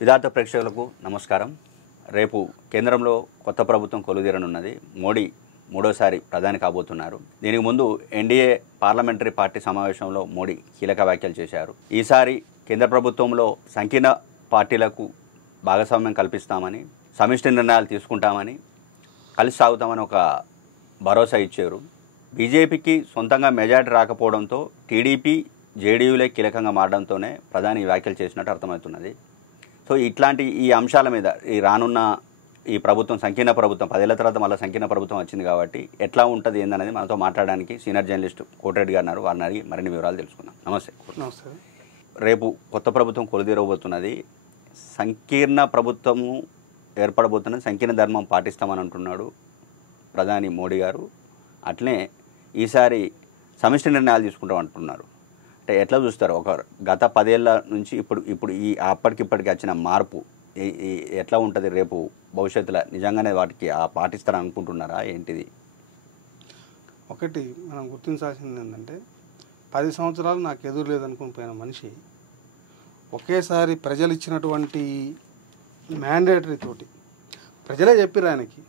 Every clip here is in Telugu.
విధాత ప్రేక్షకులకు నమస్కారం. రేపు కేంద్రంలో కొత్త ప్రభుత్వం కొలుదీరనున్నది. మోడీ మూడోసారి ప్రధాని కాబోతున్నారు. దీనికి ముందు ఎన్డీఏ పార్లమెంటరీ పార్టీ సమావేశంలో మోడీ కీలక వ్యాఖ్యలు చేశారు. ఈసారి కేంద్ర ప్రభుత్వంలో సంకీర్ణ పార్టీలకు భాగస్వామ్యం కల్పిస్తామని, సమిష్టి నిర్ణయాలు తీసుకుంటామని, కలిసి సాగుతామని ఒక భరోసా ఇచ్చారు. బీజేపీకి సొంతంగా మెజారిటీ రాకపోవడంతో టీడీపీ జేడీయూలే కీలకంగా మారడంతోనే ప్రధాని వ్యాఖ్యలు చేసినట్టు అర్థమవుతున్నది. సో ఇట్లాంటి ఈ అంశాల మీద ఈ రానున్న ఈ ప్రభుత్వం సంకీర్ణ ప్రభుత్వం 10 ఏళ్ల తర్వాత మళ్ళీ సంకీర్ణ ప్రభుత్వం వచ్చింది కాబట్టి ఎట్లా ఉంటుంది ఏందనేది మనతో మాట్లాడడానికి సీనియర్ జర్నలిస్ట్ కోటిరెడ్డి గారు ఉన్నారు. వారిని అడిగి మరిన్ని వివరాలు తెలుసుకుందాం. నమస్తే. నమస్తే. రేపు కొత్త ప్రభుత్వం కొలుదీరబోతున్నది. సంకీర్ణ ప్రభుత్వము ఏర్పడబోతున్నది. సంకీర్ణ ధర్మం పాటిస్తామని అంటున్నాడు ప్రధాని మోడీ గారు. అట్లనే ఈసారి సమిష్టి నిర్ణయాలు తీసుకుంటాం అంటున్నారు. అంటే ఎట్లా చూస్తారు? ఒక గత 10 ఏళ్ల నుంచి ఇప్పుడు ఈ అప్పటికిప్పటికి వచ్చిన మార్పు ఎట్లా ఉంటుంది? రేపు భవిష్యత్తులో నిజంగానే వాటికి పాటిస్తారని అనుకుంటున్నారా ఏంటిది? ఒకటి మనం గుర్తించాల్సింది ఏంటంటే 10 సంవత్సరాలు నాకు ఎదురు లేదనుకుని పోయిన మనిషి ఒకేసారి ప్రజలు ఇచ్చినటువంటి మ్యాండేటరీ తోటి ప్రజలే చెప్పారు ఆయనకి,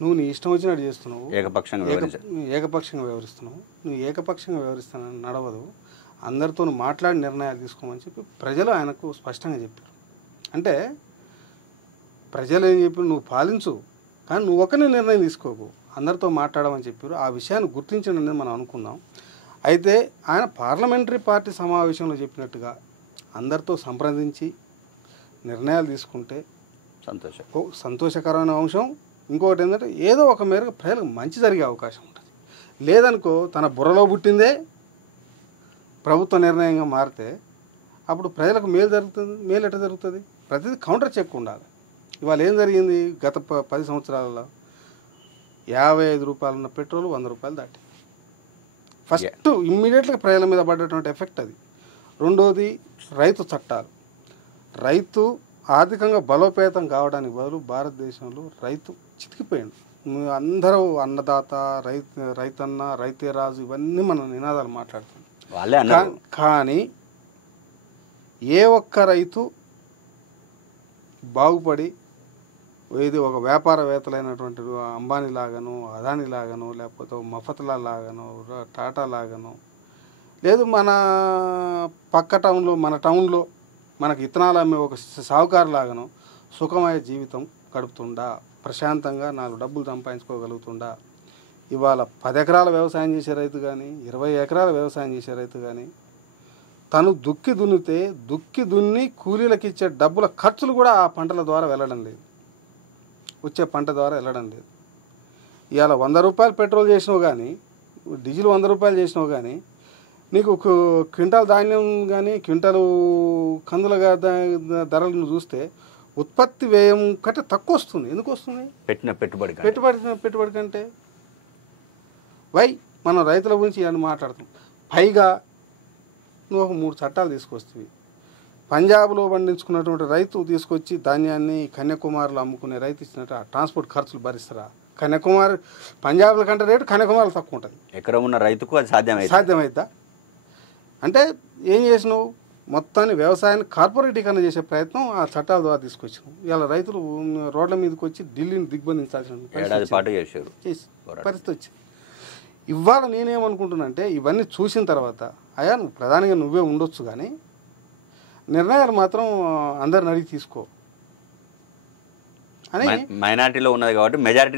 నువ్వు నీ ఇష్టం వచ్చినట్టు చేస్తున్నావు, ఏకపక్షంగా వ్యవహరిస్తున్నావు, నువ్వు ఏకపక్షంగా వ్యవహరిస్తానని నడవదు, అందరితో మాట్లాడి నిర్ణయాలు తీసుకోమని చెప్పి ప్రజలు ఆయనకు స్పష్టంగా చెప్పారు. అంటే ప్రజలు ఏం చెప్పారు, నువ్వు పాలించు కానీ నువ్వు ఒకరిని నిర్ణయం తీసుకోకు, అందరితో మాట్లాడమని చెప్పారు. ఆ విషయాన్ని గుర్తించడం మనం అనుకుందాం. అయితే ఆయన పార్లమెంటరీ పార్టీ సమావేశంలో చెప్పినట్టుగా అందరితో సంప్రదించి నిర్ణయాలు తీసుకుంటే సంతోషకరమైన అంశం. ఇంకొకటి ఏంటంటే ఏదో ఒక మేరకు ప్రజలకు మంచి జరిగే అవకాశం ఉంటుంది. లేదనుకో తన బుర్రలో పుట్టిందే ప్రభుత్వ నిర్ణయంగా మారితే అప్పుడు ప్రజలకు మేలు జరుగుతుంది. మేలు ఎట్లా జరుగుతుంది? ప్రతిదీ కౌంటర్ చెక్ ఉండాలి. ఇవాళ ఏం జరిగింది? గత 10 సంవత్సరాలలో 55 రూపాయలు ఉన్న పెట్రోల్ 100 రూపాయలు దాటి ఫస్ట్ ఇమ్మీడియట్గా ప్రజల మీద పడ్డటువంటి ఎఫెక్ట్ అది. రెండోది రైతు చట్టాలు. రైతు ఆర్థికంగా బలోపేతం కావడానికి బదులు భారతదేశంలో రైతు చితికిపోయాడు. అందరూ అన్నదాత, రైతన్న, రైతే రాజు, ఇవన్నీ మన నినాదాలు మాట్లాడుతున్నాం. కానీ ఏ ఒక్క రైతు బాగుపడి ఏది ఒక వ్యాపారవేత్తలైనటువంటి అంబానీ లాగాను, అదానీ లాగాను, లేకపోతే మఫత్లా లాగాను, టాటా లాగాను, లేదు మన పక్క టౌన్లో మన టౌన్లో మనకి ఇత్తనాలు అమ్మే ఒక సాహుకారు లాగాను సుఖమయ జీవితం గడుపుతుండా, ప్రశాంతంగా 4 డబ్బులు సంపాదించుకోగలుగుతుండా. ఇవాళ 10 ఎకరాల వ్యవసాయం చేసే రైతు కానీ, 20 ఎకరాల వ్యవసాయం చేసే రైతు కానీ తను దుక్కి దున్ని కూలీలకు ఇచ్చే డబ్బుల ఖర్చులు కూడా ఆ పంటల ద్వారా వెళ్ళడం లేదు, వచ్చే పంట ద్వారా వెళ్ళడం లేదు. ఇవాళ 100 రూపాయలు పెట్రోల్ చేసినావు కానీ, డీజిల్ 100 రూపాయలు చేసినావు కానీ, నీకు క్వింటాల్ ధాన్యం కానీ క్వింటాలు కందుల ధరలను చూస్తే ఉత్పత్తి వ్యయం కంటే తక్కువ వస్తుంది. ఎందుకు వస్తుంది? పెట్టుబడి కంటే. మనం రైతుల గురించి ఇవన్నీ మాట్లాడుతాం. పైగా నువ్వు ఒక 3 చట్టాలు తీసుకొస్తావి. పంజాబ్లో పండించుకున్నటువంటి రైతు తీసుకొచ్చి ధాన్యాన్ని కన్యాకుమారిలో అమ్ముకునే రైతు ఇచ్చినట్టు ఆ ట్రాన్స్పోర్ట్ ఖర్చులు భరిస్తారా? కన్యాకుమారి పంజాబ్ల కంటే రేటు కన్యాకుమారిలో తక్కువ ఉంటుంది. ఎక్కడ ఉన్న రైతుకు అది సాధ్యమైద్దా? అంటే ఏం చేసినావు? మొత్తాన్ని వ్యవసాయాన్ని కార్పొరేటీకరణ చేసే ప్రయత్నం ఆ చట్టాల ద్వారా తీసుకొచ్చినావు. ఇలా రైతులు రోడ్ల మీదకి వచ్చి ఢిల్లీని దిగ్బంధించాల్సిన పరిస్థితి వచ్చింది. ఇవాళ నేనేమనుకుంటున్నానంటే ఇవన్నీ చూసిన తర్వాత అయ్యా నువ్వు ప్రధానిగా నువ్వే ఉండొచ్చు కానీ నిర్ణయాలు మాత్రం అందరిని అడిగి తీసుకో అని, మైనారిటీలో ఉన్నది కాబట్టి మెజారిటీ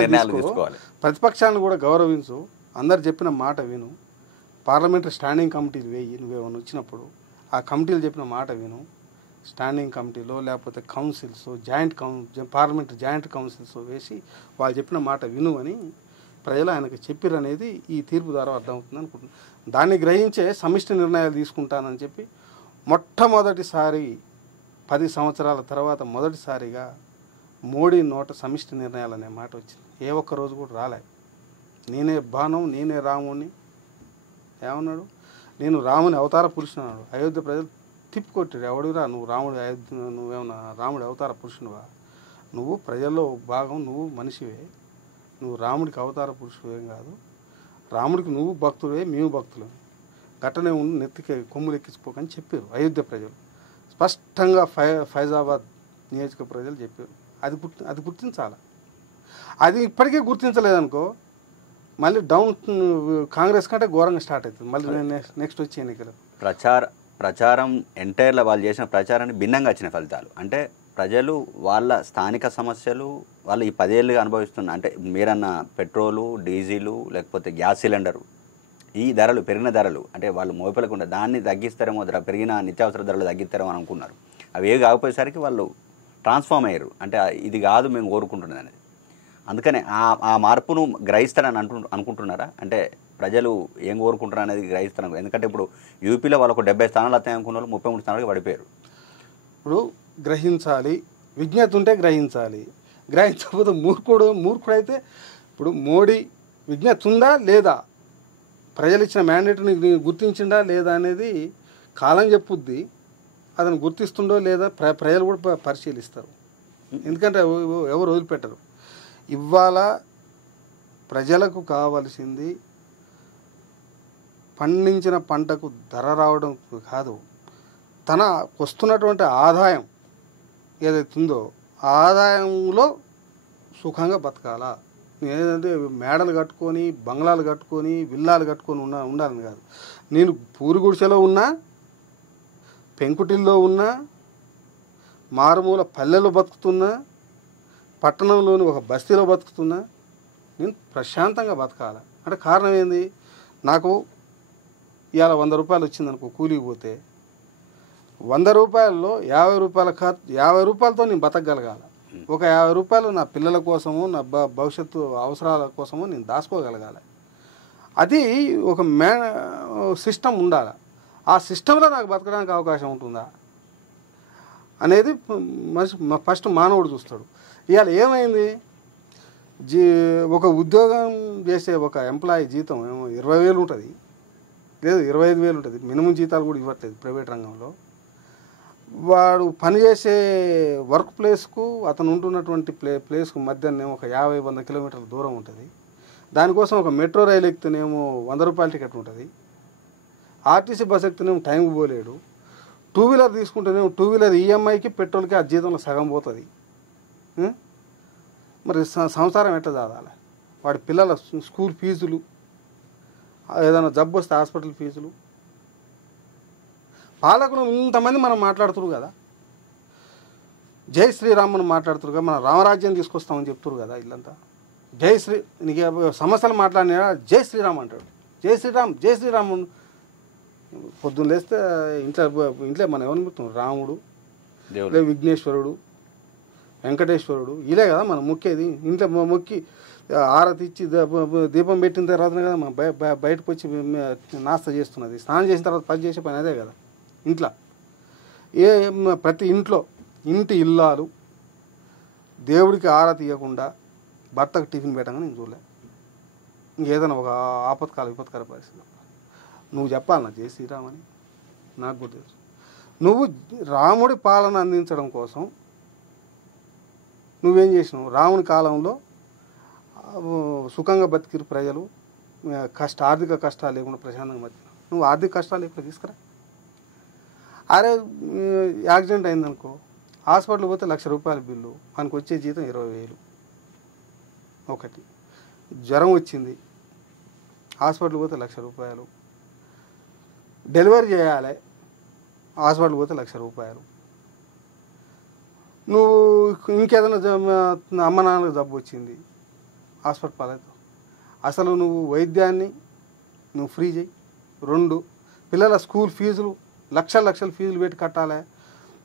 నిర్ణయాలు తీసుకోవాలి. ప్రతిపక్షాలను కూడా గౌరవించు, అందరు చెప్పిన మాట విను, పార్లమెంటరీ స్టాండింగ్ కమిటీలు వేయి, నువ్వేమన్నా వచ్చినప్పుడు ఆ కమిటీలు చెప్పిన మాట విను. స్టాండింగ్ కమిటీలో లేకపోతే కౌన్సిల్స్, పార్లమెంటరీ జాయింట్ కౌన్సిల్స్ వేసి వాళ్ళు చెప్పిన మాట విను అని ప్రజలు ఆయనకు చెప్పిరనేది ఈ తీర్పు ద్వారా అర్థమవుతుంది అనుకుంటున్నాను. దాన్ని గ్రహించే సమిష్టి నిర్ణయాలు తీసుకుంటానని చెప్పి మొట్టమొదటిసారి 10 సంవత్సరాల తర్వాత మొదటిసారిగా మోడీ నోట సమిష్టి నిర్ణయాలు అనే మాట వచ్చింది. ఏ ఒక్క రోజు కూడా రాలే. నేనే బాణం, నేనే రాముని ఏమన్నాడు? నేను రాముని అవతార పురుషుడు అన్నాడు. అయోధ్య ప్రజలు తిప్పికొట్టాడు. ఎవడురా నువ్వు రాముడు? నువ్వేమన్నా రాముడి అవతార పురుషునివా? నువ్వు ప్రజల్లో భాగం, నువ్వు మనిషివే, నువ్వు రాముడికి అవతార పురుషువేం కాదు, రాముడికి నువ్వు భక్తుడే, మేము భక్తులు, గట్టనే ఉండి నెత్తికి కొమ్ములు ఎక్కించిపోకని చెప్పారు అయోధ్య ప్రజలు. స్పష్టంగా ఫైజాబాద్ నియోజక ప్రజలు చెప్పారు. అది గుర్తించాలి. అది ఇప్పటికీ గుర్తించలేదనుకో మళ్ళీ డౌన్ కాంగ్రెస్ కంటే ఘోరంగా స్టార్ట్ అవుతుంది మళ్ళీ నెక్స్ట్ వచ్చే ఎన్నికలు. ప్రచారం ఎంటైర్లో వాళ్ళు చేసిన ప్రచారాన్ని భిన్నంగా వచ్చిన ఫలితాలు అంటే ప్రజలు వాళ్ళ స్థానిక సమస్యలు వాళ్ళు ఈ 10 ఏళ్ళుగా అనుభవిస్తున్న అంటే మీరన్న పెట్రోలు, డీజిలు, లేకపోతే గ్యాస్ సిలిండరు, ఈ ధరలు పెరిగిన ధరలు అంటే వాళ్ళు మోపలకుండా దాన్ని తగ్గిస్తారేమో, పెరిగిన నిత్యావసర ధరలు తగ్గిస్తారేమో అని అనుకున్నారు. అవి ఏ కాకపోయేసరికి వాళ్ళు ట్రాన్స్ఫార్మ్ అయ్యారు. అంటే ఇది కాదు మేము కోరుకుంటున్నది అనేది. అందుకనే ఆ మార్పును గ్రహిస్తారని అనుకుంటున్నారా? అంటే ప్రజలు ఏం కోరుకుంటారు అనేది గ్రహిస్తారు. ఎందుకంటే ఇప్పుడు యూపీలో వాళ్ళకు 70 స్థానాలు వస్తాయి అనుకున్న వాళ్ళు 33 స్థానాలకు పడిపోయారు. ఇప్పుడు గ్రహించాలి, విజ్ఞత ఉంటే గ్రహించాలి. గ్రహించకపోతే మూర్ఖుడైతే ఇప్పుడు మోడీ విజ్ఞత ఉందా లేదా, ప్రజలు ఇచ్చిన మ్యాండేట్ని గుర్తించిందా లేదా అనేది కాలం చెప్పుద్ది. అతను గుర్తిస్తుండో లేదా ప్రజలు కూడా పరిశీలిస్తారు. ఎందుకంటే ఎవరు వదిలిపెట్టరు. ఇవాళ ప్రజలకు కావలసింది పండించిన పంటకు ధర రావడం కాదు, తన వస్తున్నటువంటి ఆదాయం ఏదైతే ఉందో ఆదాయంలో సుఖంగా బతకాలా. ఏదంటే మేడలు కట్టుకొని, బంగ్లాలు కట్టుకొని, విల్లాలు కట్టుకొని ఉండాలని కాదు. నేను పూరి గుడిసెలో ఉన్నా, పెంకుటిల్లో ఉన్నా, మారుమూల పల్లెలో బతుకుతున్నా, పట్టణంలోని ఒక బస్తీలో బతుకుతున్నా, నేను ప్రశాంతంగా బతకాలి. అంటే కారణం ఏంది, నాకు ఇవాళ 100 రూపాయలు వచ్చిందనుకో కూలికి పోతే 100 రూపాయల్లో 50 రూపాయల 50 రూపాయలతో నేను బతకగలగాలి. ఒక 50 రూపాయలు నా పిల్లల కోసము, నా భవిష్యత్తు అవసరాల కోసము నేను దాచుకోగలగాలి. అది ఒక సిస్టమ్ ఉండాలి. ఆ సిస్టంలో నాకు బతకడానికి అవకాశం ఉంటుందా అనేది ఫస్ట్ మానవుడు చూస్తాడు. ఇవాళ ఏమైంది, ఒక ఉద్యోగం చేసే ఒక ఎంప్లాయీ జీతం ఏమో 20,000 ఉంటుంది, లేదు 25,000 ఉంటుంది. మినిమం జీతాలు కూడా ఇవ్వట్లేదు ప్రైవేట్ రంగంలో. వాడు పనిచేసే వర్క్ ప్లేస్కు అతను ఉంటున్నటువంటి ప్లేస్కు మధ్యనేమో ఒక 50-100 కిలోమీటర్ల దూరం ఉంటుంది. దానికోసం ఒక మెట్రో రైలు ఎక్కితేనేమో 100 రూపాయల టికెట్ ఉంటుంది. ఆర్టీసీ బస్ ఎక్కితేనేమో టైంకి పోలేడు. 2 వీలర్ తీసుకుంటేనేమో 2 వీలర్ ఈఎంఐకి పెట్రోల్కి ఆ జీతంలో సగం పోతుంది. మరి సంసారం ఎట్లా చదవాలి? వాడి పిల్లల స్కూల్ ఫీజులు, ఏదైనా జబ్బు వస్తే హాస్పిటల్ ఫీజులు. పాలకులు ఇంతమంది మనం మాట్లాడుతున్నారు కదా, జై శ్రీరామ్ అని మాట్లాడుతున్నారు కదా, మన రామరాజ్యం తీసుకొస్తామని చెప్తున్నారు కదా. ఇల్లంతా జై శ్రీ, నీకు సమస్యలు మాట్లాడినా జై శ్రీరామ్ అంటాడు. జై శ్రీరామ్ జై శ్రీరామ్. పొద్దున్న లేస్తే ఇంట్లో మనం ఎవరిని పెడుతున్నాం, రాముడు, విఘ్నేశ్వరుడు, వెంకటేశ్వరుడు, ఇలే కదా మనం మొక్కేది. ఇంట్లో మొక్కి ఆరతి ఇచ్చి దీపం పెట్టిన తర్వాత కదా మనం బయటకు వచ్చి నాస్తా చేస్తున్నది. స్నానం చేసిన తర్వాత పని చేసే పని అదే కదా. ఇంట్లో ప్రతి ఇంటి ఇల్లాలు దేవుడికి ఆరతి ఇవ్వకుండా భర్తకు టిఫిన్ పెట్టగా నేను చూడలే. ఇంకేదైనా ఒక విపత్కర పరిస్థితి నువ్వు చెప్పాలి నా జై శ్రీరామ్ అని. నాకు కూడా తెలుసు. నువ్వు రాముడి పాలన అందించడం కోసం నువ్వేం చేసినావు? రాముని కాలంలో సుఖంగా బతికిరు ప్రజలు, ఆర్థిక కష్టాలు లేకుండా ప్రశాంతంగా బతికిరు. నువ్వు ఆర్థిక కష్టాలు లేకుండా తీసుకురా. అరే యాక్సిడెంట్ అయిందనుకో, హాస్పిటల్ పోతే 1,00,000 రూపాయల బిల్లు, మనకు వచ్చే జీతం 20,000. ఒకటి జ్వరం వచ్చింది, హాస్పిటల్ పోతే 1,00,000 రూపాయలు. డెలివరీ చేయాలి, హాస్పిటల్ పోతే 1,00,000 రూపాయలు. నువ్వు ఇంకేదైనా అమ్మ నాన్నకు జబ్బు వచ్చింది, హాస్పిటల్ పాలవుతావు. అసలు నువ్వు వైద్యాన్ని నువ్వు ఫ్రీ చేయి. 2 పిల్లల స్కూల్ ఫీజులు లక్షల ఫీజులు పెట్టి కట్టాలి.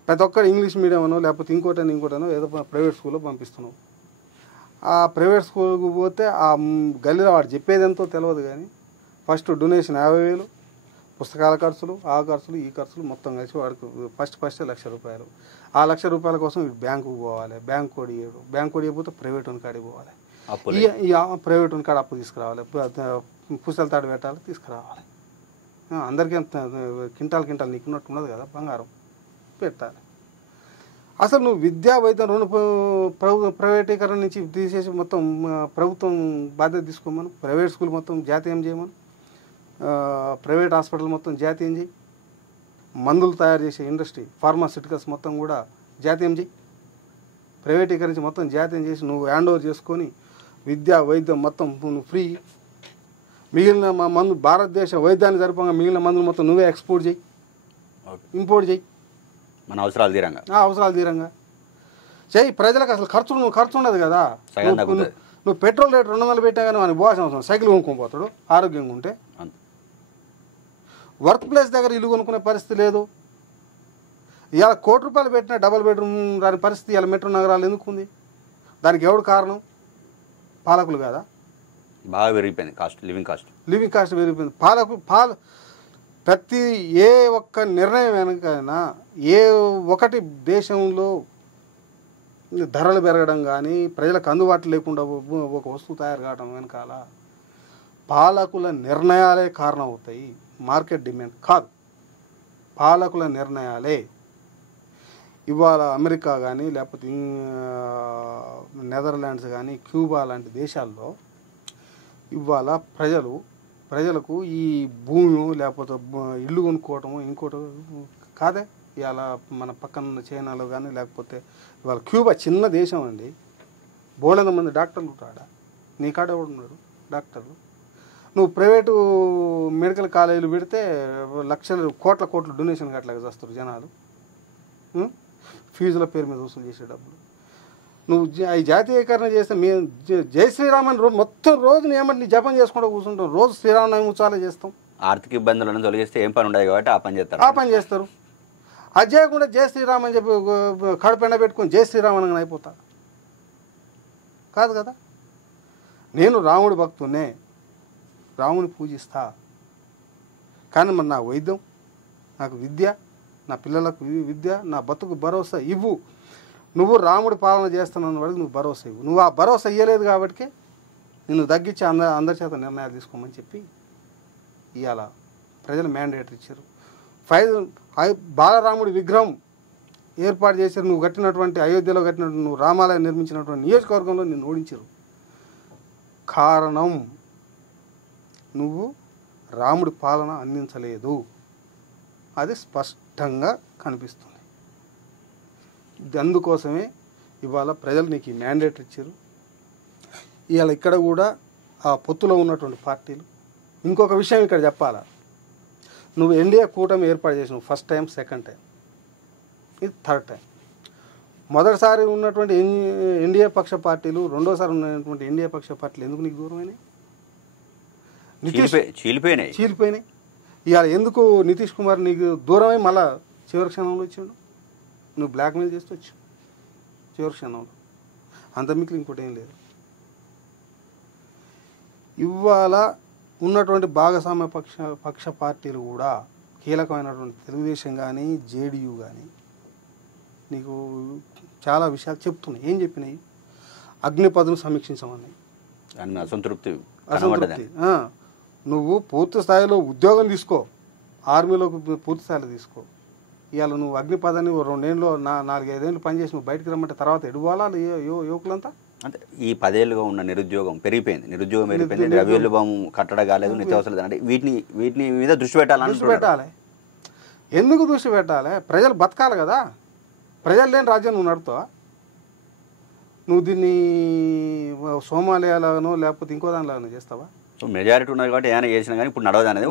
ప్రతి ఒక్కరు ఇంగ్లీష్ మీడియం అనో లేకపోతే ఇంకోటనో ఏదో ప్రైవేట్ స్కూల్లో పంపిస్తున్నావు. ఆ ప్రైవేట్ స్కూల్కి పోతే ఆ గల్లీలో వాడు చెప్పేది ఎంతో తెలియదు. కానీ ఫస్ట్ డొనేషన్ 50,000, పుస్తకాల ఖర్చులు, ఆ ఖర్చులు, ఈ ఖర్చులు మొత్తం కలిసి వాడికి ఫస్ట్ 1,00,000 రూపాయలు. ఆ 1,00,000 రూపాయల కోసం బ్యాంకుకు పోవాలి, బ్యాంక్ కోడి ఇవ్వడు, బ్యాంక్ కోడి ఇవ్వకపోతే ప్రైవేట్ వన్ కాడికి పోవాలి, ఈ ప్రైవేట్ వన్ కాడ అప్పు తీసుకురావాలి, పుస్తకాలు తాడు పెట్టాలి, తీసుకురావాలి. అందరికీ కింటాల్ నీకున్నట్టు ఉండదు కదా, బంగారం పెట్టాలి. అసలు నువ్వు విద్యా వైద్యం 2 ప్రైవేటీకరణ నుంచి తీసేసి మొత్తం ప్రభుత్వం బాధ్యత తీసుకోమను. ప్రైవేట్ స్కూల్ మొత్తం జాతీయం చేయమను, ప్రైవేట్ హాస్పిటల్ మొత్తం జాతీయం చేయి. మందులు తయారు చేసే ఇండస్ట్రీ ఫార్మాస్యూటికల్స్ మొత్తం కూడా జాతీయం చేయి, ప్రైవేటీకరించి మొత్తం జాతీయం చేసి నువ్వు హ్యాండ్ ఓవర్ చేసుకొని విద్య వైద్యం మొత్తం నువ్వు ఫ్రీ. మిగిలిన మందు భారతదేశ వైద్యాన్ని సరిపోగా మిగిలిన మందులు మొత్తం నువ్వే ఎక్స్పోర్ట్ చేయి, ఇంపోర్ట్ చేయి, మన అవసరాలు తీరంగా అవసరాలు తీరంగా చేయి. ప్రజలకు అసలు ఖర్చు ఉండదు కదా. నువ్వు పెట్రోల్ రేట్ 200 పెట్టా కానీ మనకి పోవాల్సిన అవసరం, సైకిల్ కొనుక్కొని పోతాడు ఆరోగ్యంగా ఉంటే. వర్క్ ప్లేస్ దగ్గర ఇల్లు కొనుక్కునే పరిస్థితి లేదు. ఇవాళ ₹1,00,00,000 పెట్టినా డబల్ బెడ్రూమ్ రాని పరిస్థితి ఇవాళ మెట్రో నగరాలు ఎందుకు ఉంది? దానికి ఎవడు కారణం? పాలకులు కాదా? బాగా పెరిగిపోయింది లివింగ్ కాస్ట్ పెరిగిపోయింది. ప్రతి ఏ ఒక్క నిర్ణయం వెనకైనా ఏ ఒకటి దేశంలో ధరలు పెరగడం కానీ ప్రజలకు అందుబాటు లేకుండా ఒక వస్తువు తయారు కావడం వెనకాల పాలకుల నిర్ణయాలే కారణం అవుతాయి. మార్కెట్ డిమాండ్ కాదు, పాలకుల నిర్ణయాలే. ఇవాళ అమెరికా కానీ లేకపోతే నెదర్లాండ్స్ కానీ క్యూబా లాంటి దేశాల్లో ఇవాళ ప్రజలకు ఈ భూమి లేకపోతే ఇల్లు కొనుక్కోవటము ఇంకోటి కాదే. ఇవాళ మన పక్కన చైనాలో కానీ లేకపోతే ఇవాళ క్యూబా చిన్న దేశం అండి, బోలెంత మంది డాక్టర్లు ఉంటాడా, నీ కాడ ఎవడు ఉన్నాడు డాక్టర్లు? నువ్వు ప్రైవేటు మెడికల్ కాలేజీలు పెడితే లక్షలు కోట్ల డొనేషన్ కట్టలేక చేస్తారు జనాలు, ఫీజుల పేరు మీద వసూలు చేసే డబ్బులు. నువ్వు అవి జాతీయకరణ చేస్తే మేము జై శ్రీరామ్ అని మొత్తం రోజు నీ జపం చేసుకుంటూ కూర్చుంటాం, రోజు శ్రీరామనవమి ఉత్సవాలే చేస్తాం. ఆర్థిక ఇబ్బందులను తొలగిస్తే ఏం పని ఉండదు కాబట్టి ఆ పని చేస్తారు. అది చేయకుండా జై శ్రీరామ్ అని చెప్పి కడుపెండ పెట్టుకొని జై శ్రీరామ్ అని అయిపోతా కాదు కదా. నేను రాముడి భక్తున్నే, రాముని పూజిస్తా, కానీ మరి నా వైద్యం, నాకు విద్య, నా పిల్లలకు విద్య, నా బతుకు భరోసా ఇవ్వు. నువ్వు రాముడి పాలన చేస్తున్నాను వాడికి నువ్వు భరోసా ఇవ్వు. నువ్వు ఆ భరోసా ఇవ్వలేదు కాబట్టి నిన్ను తగ్గించి అందరి చేత నిర్ణయాలు తీసుకోమని చెప్పి ఇవాళ ప్రజలు మ్యాండేట్ ఇచ్చారు. బాలరాముడి విగ్రహం ఏర్పాటు చేశారు. నువ్వు కట్టినటువంటి అయోధ్యలో కట్టినటువంటి నువ్వు రామాలయం నిర్మించినటువంటి నియోజకవర్గంలో నిన్ను ఓడించారు. కారణం నువ్వు రాముడి పాలన అందించలేదు, అది స్పష్టంగా కనిపిస్తుంది. అందుకోసమే ఇవాళ ప్రజలు నీకు ఈ మ్యాండేట్ ఇచ్చారు. ఇవాళ ఇక్కడ కూడా ఆ పొత్తులో ఉన్నటువంటి పార్టీలు ఇంకొక విషయం ఇక్కడ చెప్పాలా, నువ్వు ఎన్డీఏ కూటమి ఏర్పాటు చేసినావు ఫస్ట్ టైం, సెకండ్ టైం, ఇది థర్డ్ టైం. మొదటిసారి ఉన్నటువంటి ఎన్డీఏ పక్ష పార్టీలు, రెండోసారి ఉన్నటువంటి ఎన్డీఏ పక్ష పార్టీలు ఎందుకు నీకు దూరమైనాయి? చీలిపోయినాయి. ఇవాళ ఎందుకు నితీష్ కుమార్ నీకు దూరమై మళ్ళా చివరి క్షణంలో వచ్చిండు? నువ్వు బ్లాక్మెయిల్ చేస్తూ వచ్చు చివరి క్షణంలో, అంత మీకు ఇంకోటి ఏం లేదు. ఇవాళ ఉన్నటువంటి భాగస్వామ్య పక్ష పార్టీలు కూడా కీలకమైనటువంటి తెలుగుదేశం కానీ జేడీయూ కానీ నీకు చాలా విషయాలు చెప్తున్నాయి. ఏం చెప్పినాయి? అగ్నిపథ్ను సమీక్షించమన్నాయి. అసంతృప్తి. నువ్వు పూర్తి స్థాయిలో ఉద్యోగం తీసుకో, ఆర్మీలో పూర్తి స్థాయిలో తీసుకో. ఇవాళ నువ్వు అగ్నిపథాన్ని 2 ఏళ్ళు 4-5 ఏళ్ళు పనిచేసి నువ్వు బయటకు రమ్మంటే తర్వాత ఎడుకోవాలా యువకులంతా? అంటే ఈ 10 ఏళ్ళుగా ఉన్న నిరుద్యోగం పెరిగిపోయింది, ద్రవ్యోల్బణం కట్టడం కాలేదు, నిత్యావసరాలు అంటే వీటిని మీద దృష్టి పెట్టాలి. ఎందుకు దృష్టి పెట్టాలి? ప్రజలు బతకాలి కదా. ప్రజలు లేని రాజ్యం నువ్వు నడుపుతావా? నువ్వు దీన్ని సోమాలియాలాగానో లేకపోతే ఇంకో దానిలాగానో చేస్తావా? సో మెజారిటీ ఉన్నది కాబట్టి ఏమైనా చేసినా కానీ ఇప్పుడు నడవదు అనేది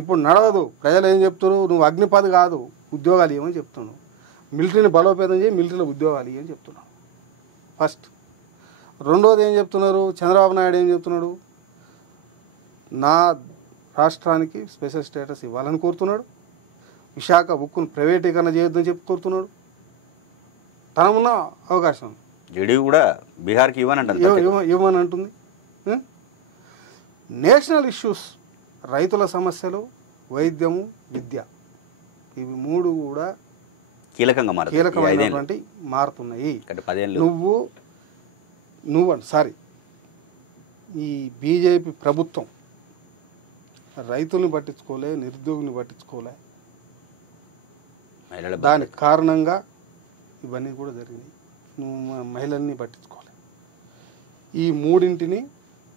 ఇప్పుడు నడవదు. ప్రజలు ఏం చెప్తున్నారు? నువ్వు అగ్నిపథ్ కాదు ఉద్యోగాలు ఇవ్వమని చెప్తున్నావు. మిలిటరీని బలోపేతం చేయి, మిలిటరీలో ఉద్యోగాలు ఇవ్వని చెప్తున్నావు ఫస్ట్. రెండోది ఏం చెప్తున్నారు? చంద్రబాబు నాయుడు ఏం చెప్తున్నాడు? నా రాష్ట్రానికి స్పెషల్ స్టేటస్ ఇవ్వాలని కోరుతున్నాడు. విశాఖ ఉక్కును ప్రైవేటీకరణ చేయొద్దని చెప్పి కోరుతున్నాడు. తనమున్న అవకాశం జేడీ కూడా బీహార్కి ఇవ్వని అంటుంది. నేషనల్ ఇష్యూస్, రైతుల సమస్యలు, వైద్యము, విద్య, ఇవి 3 కూడా కీలకమైనటువంటి మారుతున్నాయి. ఈ బీజేపీ ప్రభుత్వం రైతుల్ని పట్టించుకోలే, నిరుద్యోగిని పట్టించుకోలే. దానికి కారణంగా ఇవన్నీ కూడా జరిగినాయి. నువ్వు మహిళల్ని పట్టించుకోలే. ఈ 3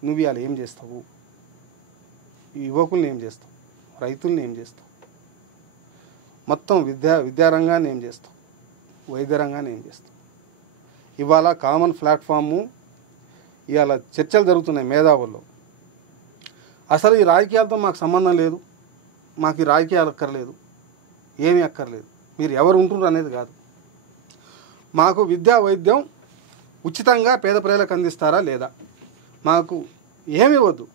నువ్వు ఇవాళ ఏం చేస్తావు? ఈ యువకుల్ని ఏం చేస్తావు? రైతుల్ని ఏం చేస్తావు? మొత్తం విద్యారంగాన్ని ఏం చేస్తాం, వైద్య రంగాన్ని ఏం చేస్తాం. ఇవాళ కామన్ ప్లాట్ఫాము, ఇవాళ చర్చలు జరుగుతున్నాయి మేధావుల్లో. అసలు ఈ రాజకీయాలతో మాకు సంబంధం లేదు, మాకు ఈ రాజకీయాలు అక్కర్లేదు, ఏమీ అక్కర్లేదు, మీరు ఎవరు ఉంటున్నారు అనేది కాదు. మాకు విద్యా వైద్యం ఉచితంగా పేద ప్రజలకు అందిస్తారా లేదా, మాకు ఏమీ వద్దు,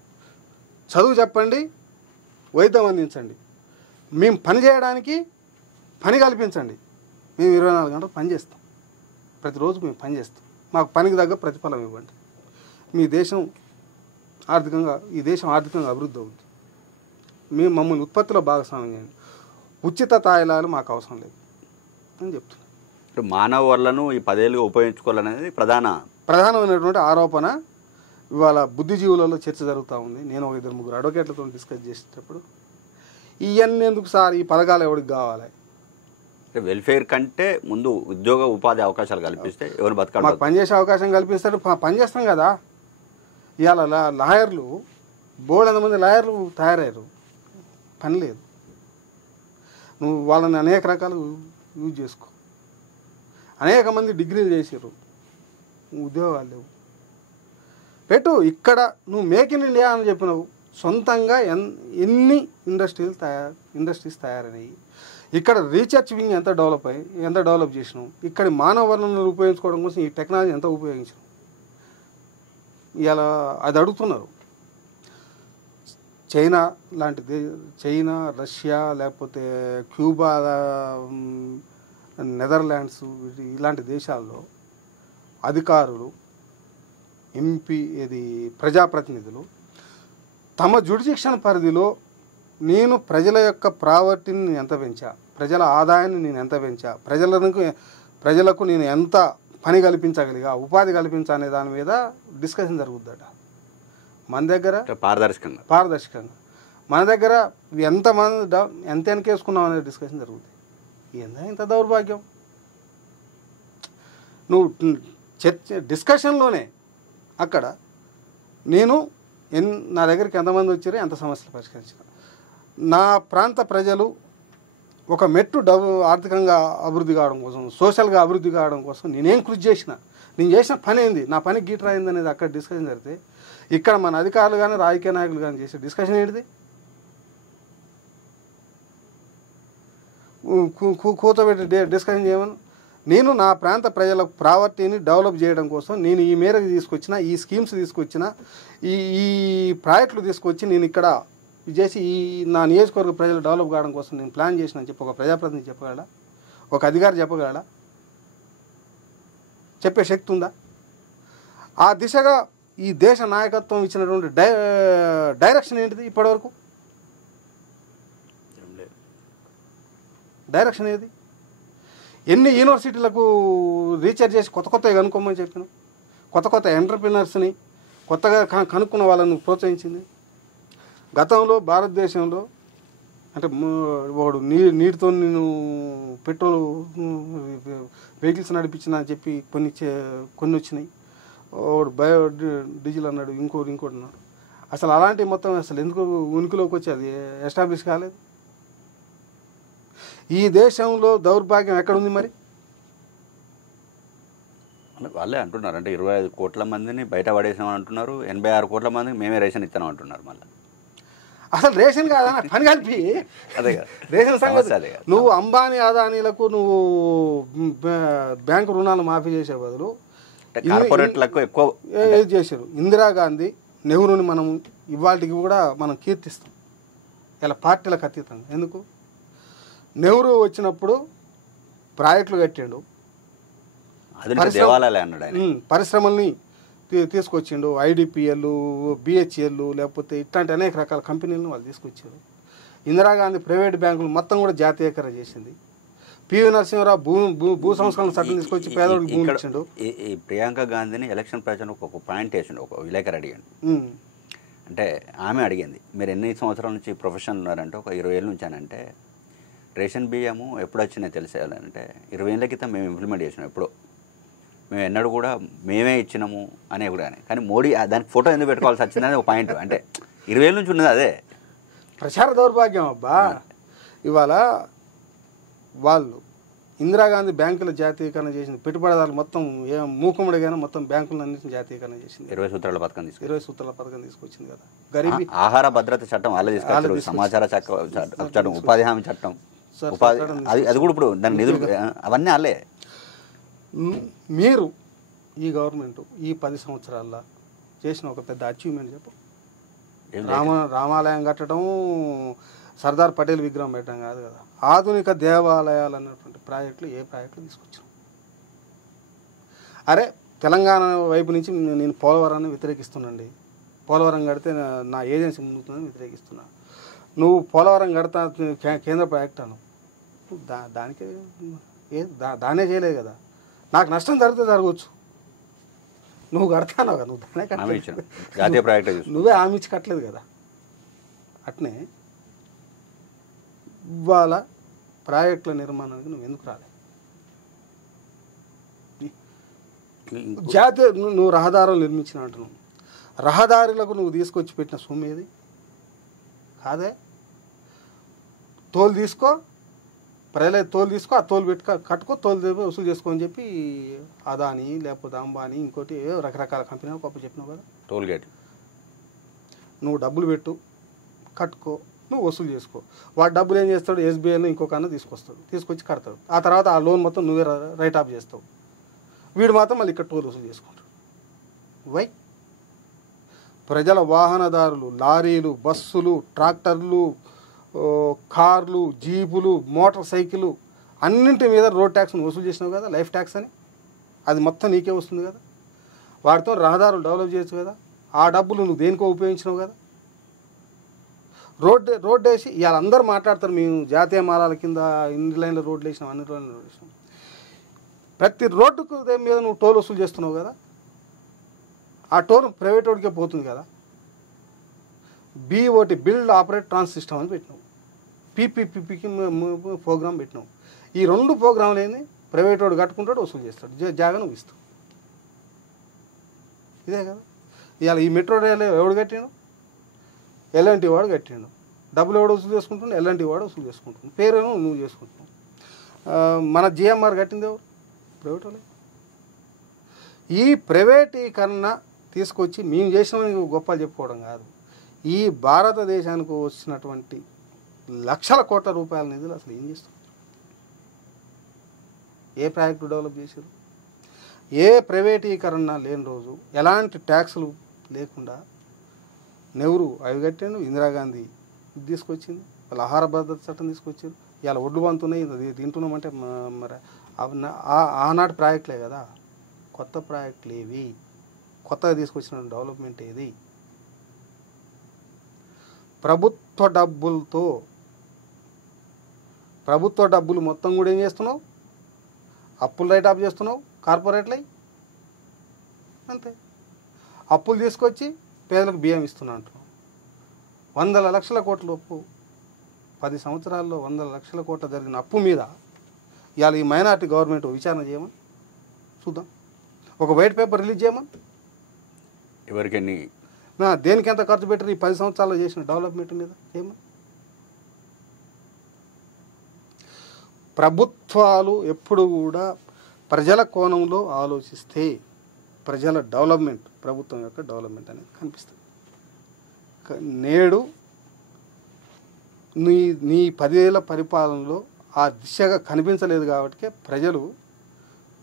చదువు చెప్పండి, వైద్యం అందించండి, మేము పని చేయడానికి పని కల్పించండి, మేము 24 గంటలు పని చేస్తాం, ప్రతిరోజు మేము పని చేస్తాం, మాకు పనికి తగ్గ ప్రతిఫలం ఇవ్వండి. మీ దేశం ఈ దేశం ఆర్థికంగా అభివృద్ధి అవుతుంది, మేము మమ్మల్ని ఉత్పత్తిలో భాగస్వామ్యం చేయండి, ఉచిత తాయిలాలు మాకు అవసరం లేదు అని చెప్తున్నాను. మానవ వనరులను ఈ 10 ఏళ్ళుగా ఉపయోగించుకోవాలనేది ప్రధానమైనటువంటి ఆరోపణ. ఇవాళ బుద్ధిజీవులలో చర్చ జరుగుతూ ఉంది. నేను 2-3 అడ్వకేట్లతో డిస్కస్ చేసేటప్పుడు ఇవన్నీ ఎందుకు సార్, ఈ పథకాలు ఎవరికి కావాలి, వెల్ఫేర్ కంటే ముందు ఉద్యోగ ఉపాధి అవకాశాలు కల్పిస్తే ఎవరు బతకాలి, మాకు పనిచేసే అవకాశం కల్పిస్తారు, పని చేస్తాం కదా. ఇవాళ లాయర్లు బోల్డంతమంది లాయర్లు తయారయ్యారు, పని లేదు, నువ్వు వాళ్ళని అనేక రకాలు యూజ్ చేసుకో. అనేక మంది డిగ్రీలు చేసారు, ఉద్యోగాలు లేవు. పెట్టు ఇక్కడ, నువ్వు మేక్ ఇన్ ఇండియా అని చెప్పినావు, సొంతంగా ఎన్ని ఇండస్ట్రీస్ తయారైనాయి, ఇక్కడ రీసెర్చ్ వింగ్ ఎంత డెవలప్ చేసినావు, ఇక్కడ మానవ వనరులను ఉపయోగించుకోవడం కోసం ఈ టెక్నాలజీ ఎంత ఉపయోగించినావు, ఇలా అది అడుగుతున్నారు. చైనా, రష్యా, లేకపోతే క్యూబా, నెదర్లాండ్స్, ఇలాంటి దేశాల్లో అధికారులు, ప్రజాప్రతినిధులు తమ జ్యుడిషిక్షన్ పరిధిలో నేను ప్రజల యొక్క ప్రావర్టీని నేను ఎంత పెంచా, ప్రజల ఆదాయాన్ని నేను ఎంత పెంచా, ప్రజలకు నేను ఎంత పని కల్పించగలిగా, ఉపాధి కల్పించా అనే దాని మీద డిస్కషన్ జరుగుద్దట. మన దగ్గర పారదర్శకంగా మన దగ్గర ఎంతమంది ఎంత వెనకేసుకున్నాం అనే డిస్కషన్ జరుగుతుంది. ఇంత దౌర్భాగ్యం. నువ్వు డిస్కషన్లోనే అక్కడ నా దగ్గరికి ఎంతమంది వచ్చారో, ఎంత సమస్యలు పరిష్కరించిన, నా ప్రాంత ప్రజలు ఒక మెట్టు ఆర్థికంగా అభివృద్ధి కావడం కోసం, సోషల్గా అభివృద్ధి కావడం కోసం నేనేం కృషి చేసిన, నేను చేసిన పని ఏంది, నా పని గీటర్ అయింది అనేది అక్కడ డిస్కషన్ జరిగితే, ఇక్కడ మన అధికారులు కానీ రాజకీయ నాయకులు కానీ చేసే డిస్కషన్ ఏంటిది, కూర్చోబెట్టి డిస్కషన్ చేయమని. నేను నా ప్రాంత ప్రజల ప్రావర్టీని డెవలప్ చేయడం కోసం నేను ఈ మేరకు తీసుకొచ్చిన, ఈ స్కీమ్స్ తీసుకొచ్చిన, ఈ ప్రాజెక్టులు తీసుకొచ్చి నేను ఇక్కడ చేసి నా నియోజకవర్గ ప్రజలు డెవలప్ కావడం కోసం నేను ప్లాన్ చేసిన అని చెప్పి ఒక ప్రజాప్రతినిధి చెప్పగలడా, ఒక అధికారి చెప్పగలడా, చెప్పే శక్తి ఉందా? ఆ దిశగా ఈ దేశ నాయకత్వం ఇచ్చినటువంటి డైరెక్షన్ ఏంటిది? ఇప్పటివరకు డైరెక్షన్ ఏది? ఎన్ని యూనివర్సిటీలకు రీఛార్జ్ చేసి కొత్త కనుక్కోమని చెప్పిన, కొత్త ఎంటర్ప్రినర్స్ని కొత్తగా కనుక్కున్న వాళ్ళను ప్రోత్సహించింది. గతంలో భారతదేశంలో అంటే వాడు నీటితో నేను పెట్రోల్ వెహికల్స్ నడిపించిన అని చెప్పి కొన్ని వచ్చినాయి. వాడు డీజిల్ అన్నాడు, ఇంకోటి అన్నాడు. అసలు అలాంటివి మొత్తం అసలు ఎందుకు ఉనికిలోకి వచ్చి అది ఎస్టాబ్లిష్ కాలేదు. ఈ దేశంలో దౌర్భాగ్యం ఎక్కడుంది మరి? వాళ్ళే అంటున్నారు, అంటే 25 కోట్ల మందిని బయట పడేసామని అంటున్నారు, 86 కోట్ల మందికి మేమే రేషన్ ఇస్తాం అంటున్నారు. మళ్ళీ అసలు రేషన్ కాదా, పని కలిపి అదే రేషన్ సంగతి. నువ్వు అంబానీ అదానీలకు నువ్వు బ్యాంకు రుణాలు మాఫీ చేసే బదులు కార్పొరేట్లకు ఎక్కువ చేశారు. ఇందిరాగాంధీ, నెహ్రూని మనం ఇవాళకి కూడా మనం కీర్తిస్తాం, ఇలా పార్టీలకు అతీతంగా. ఎందుకు? నెహ్రూ వచ్చినప్పుడు ప్రాజెక్టులు కట్టిండు, పరిశ్రమల్ని తీసుకొచ్చిండు, ఐడిపిఎల్, బిహెచ్ఎల్, లేకపోతే ఇట్లాంటి అనేక రకాల కంపెనీలను వాళ్ళు తీసుకొచ్చారు. ఇందిరాగాంధీ ప్రైవేట్ బ్యాంకులు మొత్తం కూడా జాతీయకరణ చేసింది. పివి నరసింహరావు భూ సంస్కరణ చట్టం తీసుకొచ్చి పేదలకు భూములు ఇచ్చిండు. ఈ ప్రియాంక గాంధీని ఎలక్షన్ ప్రచారం ఒక పాయింట్ వేసిండు, ఒక విలేకరు అడిగాడు. అంటే ఆమె అడిగింది, మీరు ఎన్ని సంవత్సరాల నుంచి ప్రొఫెషనల్ ఉన్నారంటే, ఒక 20 ఏళ్ళ నుంచి అని. అంటే రేషన్ బియ్యము ఎప్పుడు వచ్చినాయి తెలిసేయాలంటే 20 ఏళ్ళ క్రితం మేము ఇంప్లిమెంట్ చేసినాం, ఎప్పుడో మేము ఎన్నడూ కూడా మేమే ఇచ్చినాము అనే కూడా. కానీ మోడీ దానికి ఫోటో ఎందుకు పెట్టుకోవాల్సి వచ్చిందని ఒక పాయింట్. అంటే 20 ఏళ్ళ నుంచి ఉన్నది అదే ప్రచార దౌర్భాగ్యం. అబ్బా, ఇవాళ వాళ్ళు ఇందిరాగాంధీ బ్యాంకుల జాతీయకరణ చేసింది, పెట్టుబడిదారులు మొత్తం మూకుమ్మడిగానే మొత్తం బ్యాంకులన్నింటినీ జాతీయకరణ చేసింది. 20 సూత్రాల పథకం 20 సూత్రాల పథకం తీసుకొచ్చింది కదా. గరీబీ ఆహార భద్రత చట్టం వాళ్ళే తీసుకొచ్చారు, సమాచార చట్టం, ఉపాధి హామీ చట్టం, అది కూడా ఇప్పుడు దాని నిధులు అవన్నీ వాళ్ళే. మీరు ఈ గవర్నమెంట్ ఈ 10 సంవత్సరాల్లో చేసిన ఒక పెద్ద అచీవ్మెంట్ చెప్పు. రామాలయం కట్టడం, సర్దార్ పటేల్ విగ్రహం పెట్టడం కాదు కదా, ఆధునిక దేవాలయాలు అన్నటువంటి ప్రాజెక్టులు ఏ ప్రాజెక్టులు తీసుకొచ్చాం? అరే తెలంగాణ వైపు నుంచి నేను పోలవరాన్ని వ్యతిరేకిస్తున్నాండి, పోలవరం కడితే నా ఏజెన్సీ ముందుతుందని వ్యతిరేకిస్తున్నా. నువ్వు పోలవరం కడతా కేంద్ర ప్రాజెక్ట్ అను, దానికే దానే చేయలేదు కదా. నాకు నష్టం జరిగితే జరగవచ్చు, నువ్వు కడతావు కదా, నువ్వు దానే కట్టలేదు, జాతీయ ప్రాజెక్ట్ నువ్వే హామీ ఇచ్చి కట్టలేదు కదా. అట్నే ఇవాళ ప్రాజెక్టుల నిర్మాణానికి నువ్వు ఎందుకు రాలే? జాతీయ నువ్వు రహదారులు నిర్మించిన అంటున్నావు, రహదారులకు నువ్వు తీసుకొచ్చి పెట్టిన సొమ్ము ఏది కాదే. తోలు తీసుకో, ప్రజలే తోలు తీసుకో, ఆ తోలు పెట్టుకో, కట్టుకో, తోలు వసూలు చేసుకో అని చెప్పి అదాని లేకపోతే అంబానీ ఇంకోటి రకరకాల కంపెనీలు గొప్ప చెప్పినావు కదా. టోల్ గేట్ నువ్వు డబ్బులు పెట్టు, కట్టుకో, నువ్వు వసూలు చేసుకో. వాడు డబ్బులు ఏం చేస్తాడు, ఎస్బీఐలో ఇంకొక అన్న తీసుకొస్తాడు, తీసుకొచ్చి కడతాడు. ఆ తర్వాత ఆ లోన్ మొత్తం నువ్వే రైట్ ఆఫ్ చేస్తావు. వీడు మాత్రం మళ్ళీ ఇక్కడ టోల్ వసూలు చేసుకుంటాడు. వై? ప్రజల వాహనదారులు, లారీలు, బస్సులు, ట్రాక్టర్లు, కార్లు, జీపులు, మోటార్ సైకిళ్ళు అన్నింటి మీద రోడ్ ట్యాక్స్ను వసూలు చేసినావు కదా, లైఫ్ ట్యాక్స్ అని. అది మొత్తం నీకే వస్తుంది కదా. వాటితో రహదారులు డెవలప్ చేయొచ్చు కదా. ఆ డబ్బులు నువ్వు దేనికో ఉపయోగించినావు కదా. రోడ్డు వేసి ఇవాళ అందరూ మాట్లాడతారు, మేము జాతీయ మాలాల కింద ఇన్ని లైన్ల రోడ్లు వేసినాం, అన్ని లైన్ల రోడ్లు వేసినాం. ప్రతి రోడ్డుకు మీద నువ్వు టోల్ వసూలు చేస్తున్నావు కదా. ఆ టోల్ ప్రైవేట్ వాడికే పోతుంది కదా. BOT బిల్డ్ ఆపరేట్ ట్రాన్స్ సిస్టమ్ అని పెట్టినావు, PPPకి ప్రోగ్రామ్ పెట్టినావు. ఈ 2 ప్రోగ్రాంలు ఏంది, ప్రైవేట్ వాడు కట్టుకుంటాడు, వసూలు చేస్తాడు, జాగా నువ్వు ఇస్తావు. ఇదే కదా. ఇవాళ ఈ మెట్రో రైలు ఎవడు కట్టాడు, ఎల్ఎన్టీ వాడు కట్టాడు. డబ్బులు ఎవడు వసూలు చేసుకుంటున్నాడు, ఎల్ఎన్టీ వాడు వసూలు చేసుకుంటున్నాడు, పేరేమో నువ్వు చేసుకుంటున్నావు. మన GMR కట్టింది ఎవరు, ప్రైవేట్ వాళ్ళే. ఈ ప్రైవేటీకరణ తీసుకొచ్చి మేము చేసిన గొప్పలు చెప్పుకోవడం కాదు, ఈ భారతదేశానికి వచ్చినటువంటి లక్షల కోట్ల రూపాయల నిధులు అసలు ఏం చేస్తున్నారు? ఏ ప్రాజెక్టు డెవలప్ చేశారు? ఏ ప్రైవేటీకరణ లేని రోజు, ఎలాంటి ట్యాక్సులు లేకుండా నెహ్రూ అవి కట్టాడు, ఇందిరాగాంధీ ఇది తీసుకొచ్చింది, వాళ్ళు ఆహార భద్రత చట్టం తీసుకొచ్చారు. ఇవాళ ఒడ్లు బంతున్నాయి, తింటున్నామంటే మరి ఆనాటి ప్రాజెక్టులే కదా. కొత్త ప్రాజెక్టులు ఏవి, కొత్తగా తీసుకొచ్చిన డెవలప్మెంట్ ఏది? ప్రభుత్వ డబ్బులు మొత్తం కూడా ఏం చేస్తున్నావు, అప్పులు రైట్ ఆఫ్ చేస్తున్నావు, కార్పొరేట్లై అంతే. అప్పులు తీసుకొచ్చి పేదలకు బియ్యం ఇస్తున్నా అంటున్నావు. 100 లక్షల కోట్ల అప్పు, 10 సంవత్సరాల్లో 100 లక్షల కోట్ల జరిగిన అప్పు మీద ఇవాళ ఈ మైనార్టీ గవర్నమెంట్ విచారణ చేయమని చూద్దాం, ఒక వైట్ పేపర్ రిలీజ్ చేయమని. ఎవరికన్నీ దేనికి ఎంత ఖర్చు పెట్టారు ఈ 10 సంవత్సరాల్లో చేసిన డెవలప్మెంట్ మీద ఏమని. ప్రభుత్వాలు ఎప్పుడు కూడా ప్రజల కోణంలో ఆలోచిస్తే ప్రజల డెవలప్మెంట్, ప్రభుత్వం యొక్క డెవలప్మెంట్ అనేది కనిపిస్తుంది. నేడు నీ 10 ఏళ్ల పరిపాలనలో ఆ దిశగా కనిపించలేదు కాబట్టి ప్రజలు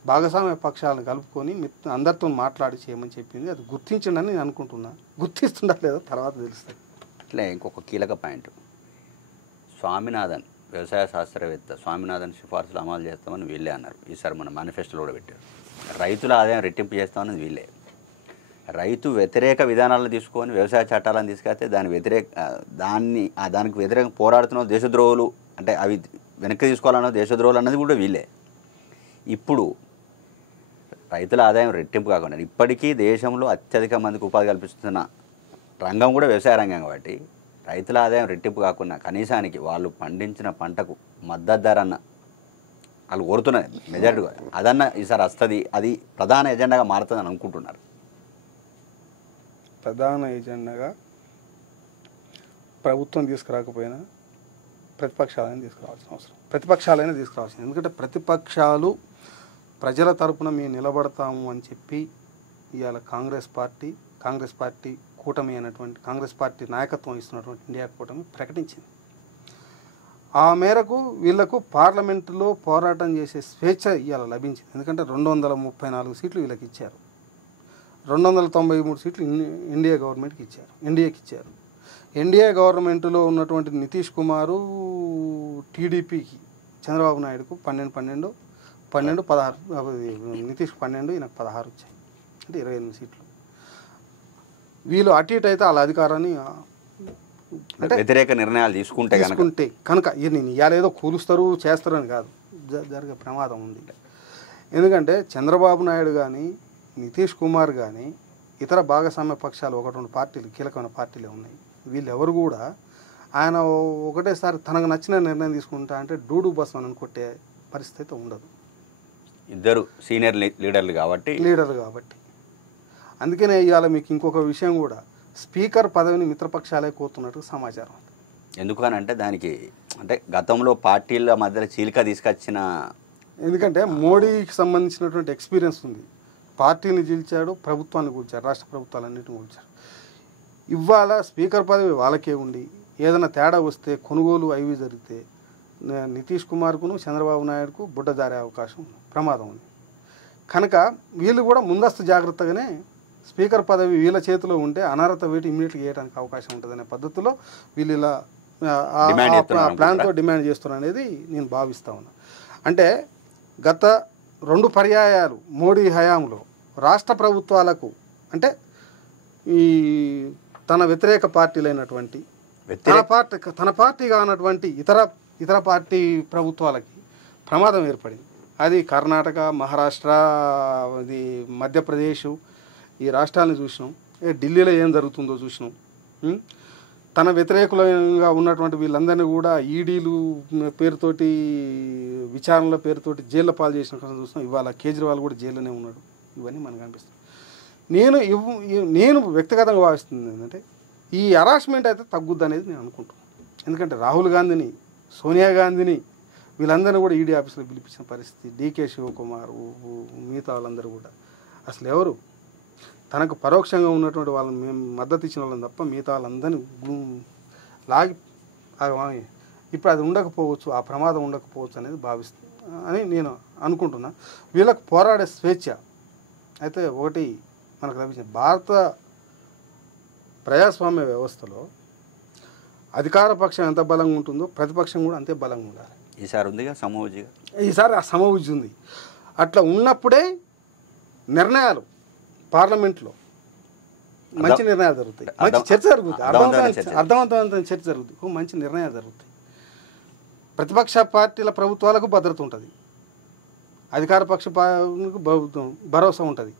భాగస్వామ్య పక్షాలను కలుపుకొని అందరితో మాట్లాడి చేయమని చెప్పింది. అది గుర్తించండి నేను అనుకుంటున్నా. గుర్తిస్తుందా లేదా తర్వాత తెలుస్తుంది. ఇట్లా ఇంకొక కీలక పాయింట్, స్వామినాథన్ వ్యవసాయ శాస్త్రవేత్త స్వామినాథన్ సిఫార్సులు అమలు చేస్తామని వీళ్ళే అన్నారు. ఈసారి మన మేనిఫెస్టోలో కూడా పెట్టారు. రైతుల ఆదాయం రెట్టింపు చేస్తామని వీళ్ళే. రైతు వ్యతిరేక విధానాలను తీసుకొని వ్యవసాయ చట్టాలను తీసుకెళ్తే దానికి వ్యతిరేకంగా పోరాడుతున్న దేశద్రోహులు, అంటే అవి వెనక్కి తీసుకోవాలన్న దేశద్రోహులు అన్నది కూడా వీళ్ళే. ఇప్పుడు రైతుల ఆదాయం రెట్టింపు కాకుండా ఇప్పటికీ దేశంలో అత్యధిక మందికి ఉపాధి కల్పిస్తున్న రంగం కూడా వ్యవసాయ రంగం కాబట్టి రైతుల ఆదాయం రెట్టింపు కాకుండా కనీసానికి వాళ్ళు పండించిన పంటకు మద్దతు ధర అన్న వాళ్ళు కోరుతున్నది మెజారిటీగా అదన్న ఈసారి వస్తుంది. అది ప్రధాన ఎజెండాగా మారుతుందని అనుకుంటున్నారు. ప్రధాన ఎజెండాగా ప్రభుత్వం తీసుకురాకపోయినా ప్రతిపక్షాలైనా తీసుకురావాల్సిన అవసరం, ప్రతిపక్షాలైనా తీసుకురావాల్సింది. ఎందుకంటే ప్రతిపక్షాలు ప్రజల తరపున మేము నిలబడతాము అని చెప్పి ఇవాళ కాంగ్రెస్ పార్టీ కూటమి అయినటువంటి కాంగ్రెస్ పార్టీ నాయకత్వం ఇస్తున్నటువంటి ఇండియా కూటమి ప్రకటించింది. ఆ మేరకు వీళ్లకు పార్లమెంటులో పోరాటం చేసే స్వేచ్ఛ ఇవాళ లభించింది. ఎందుకంటే 234 సీట్లు వీళ్ళకి ఇచ్చారు, 293 సీట్లు ఎన్డీఏ గవర్నమెంట్కి ఇచ్చారు, ఎన్డీఏకి ఇచ్చారు. ఎన్డీఏ గవర్నమెంట్లో ఉన్నటువంటి నితీష్ కుమారు టీడీపీకి చంద్రబాబు నాయుడుకు 12, 16 నితీష్ 12 ఈయనకు 16 వచ్చాయి, అంటే 28 సీట్లు. వీళ్ళు అటు ఇటు అయితే వాళ్ళ అధికారాన్ని అంటే వ్యతిరేక నిర్ణయాలు తీసుకుంటే కనుక నేను ఇవాళ ఏదో కూలుస్తారు చేస్తారు అని కాదు, జరిగే ప్రమాదం ఉంది. ఎందుకంటే చంద్రబాబు నాయుడు కానీ నితీష్ కుమార్ కానీ ఇతర భాగస్వామ్య పక్షాలు 1-2 పార్టీలు కీలకమైన పార్టీలే ఉన్నాయి. వీళ్ళు ఎవరు కూడా ఆయన ఒకటేసారి తనకు నచ్చిన నిర్ణయం తీసుకుంటా అంటే డూడు బస్ అని కొట్టే పరిస్థితి ఉండదు. ఇద్దరు సీనియర్ లీడర్లు కాబట్టి అందుకనే ఇవాళ మీకు ఇంకొక విషయం కూడా, స్పీకర్ పదవిని మిత్రపక్షాలే కోరుతున్నట్టు సమాచారం. ఎందుకనంటే దానికి అంటే గతంలో పార్టీల మధ్య చీలిక తీసుకొచ్చిన, ఎందుకంటే మోడీకి సంబంధించినటువంటి ఎక్స్పీరియన్స్ ఉంది. పార్టీని చీల్చాడు, ప్రభుత్వాన్ని కూల్చాడు, రాష్ట్ర ప్రభుత్వాలన్నింటిని కూల్చాడు. ఇవాళ స్పీకర్ పదవి వాళ్ళకే ఉండి ఏదైనా తేడా వస్తే కొనుగోలు అవి జరిగితే నితీష్ కుమార్కును చంద్రబాబు నాయుడుకు బుడ్డ జారే అవకాశం ప్రమాదం ఉంది. కనుక వీళ్ళు కూడా ముందస్తు జాగ్రత్తగానే స్పీకర్ పదవి వీళ్ళ చేతిలో ఉంటే అనర్హత వేటు ఇమ్మీడియట్గా చేయడానికి అవకాశం ఉంటుందనే పద్ధతిలో వీళ్ళు ఇలా ప్లాన్తో డిమాండ్ చేస్తున్నారు అనేది నేను భావిస్తా ఉన్నా. అంటే గత 2 పర్యాయాలు మోడీ హయాంలో రాష్ట్ర ప్రభుత్వాలకు అంటే ఈ తన వ్యతిరేక పార్టీలైనటువంటి తన పార్టీ కానటువంటి ఇతర పార్టీ ప్రభుత్వాలకి ప్రమాదం ఏర్పడింది. అది కర్ణాటక, మహారాష్ట్ర, అది మధ్యప్రదేశ్, ఈ రాష్ట్రాలను చూసినాం. ఢిల్లీలో ఏం జరుగుతుందో చూసినాం. తన వ్యతిరేకులుగా ఉన్నటువంటి వీళ్ళందరినీ కూడా ఈడీలు పేరుతోటి విచారణల పేరుతోటి జైల్లో పాలు చేసిన కోసం చూసినాం. ఇవాళ కేజ్రీవాల్ కూడా జైల్లోనే ఉన్నాడు. ఇవన్నీ మనకు అనిపిస్తుంది. నేను వ్యక్తిగతంగా భావిస్తుంది ఏంటంటే ఈ హరాస్మెంట్ అయితే తగ్గుద్ది అనేది నేను అనుకుంటున్నాను. ఎందుకంటే రాహుల్ గాంధీని, సోనియా గాంధీని వీళ్ళందరినీ కూడా ఈడీ ఆఫీసులో పిలిపించిన పరిస్థితి, డీకే శివకుమార్ మిగతా వాళ్ళందరూ కూడా అసలు ఎవరు తనకు పరోక్షంగా ఉన్నటువంటి వాళ్ళని మేము మద్దతు ఇచ్చిన వాళ్ళని తప్ప మిగతా వాళ్ళందరినీ లాగి ఇప్పుడు అది ఉండకపోవచ్చు, ఆ ప్రమాదం ఉండకపోవచ్చు అనేది అని నేను అనుకుంటున్నా. వీళ్ళకు పోరాడే స్వేచ్ఛ అయితే ఒకటి మనకు లభించింది. భారత ప్రజాస్వామ్య వ్యవస్థలో అధికార పక్షం ఎంత బలంగా ఉంటుందో ప్రతిపక్షం కూడా అంతే బలంగా ఉండాలి. ఈసారి ఆ సమవుజ్జి ఉంది. అట్లా ఉన్నప్పుడే నిర్ణయాలు పార్లమెంట్లో మంచి నిర్ణయాలు జరుగుతాయి, మంచి చర్చ జరుగుతుంది, అర్థవంతమైన చర్చ జరుగుతుంది, మంచి నిర్ణయాలు జరుగుతాయి. ప్రతిపక్ష పార్టీల ప్రభుత్వాలకు భద్రత ఉంటుంది, అధికార పక్ష భరోసా ఉంటుంది,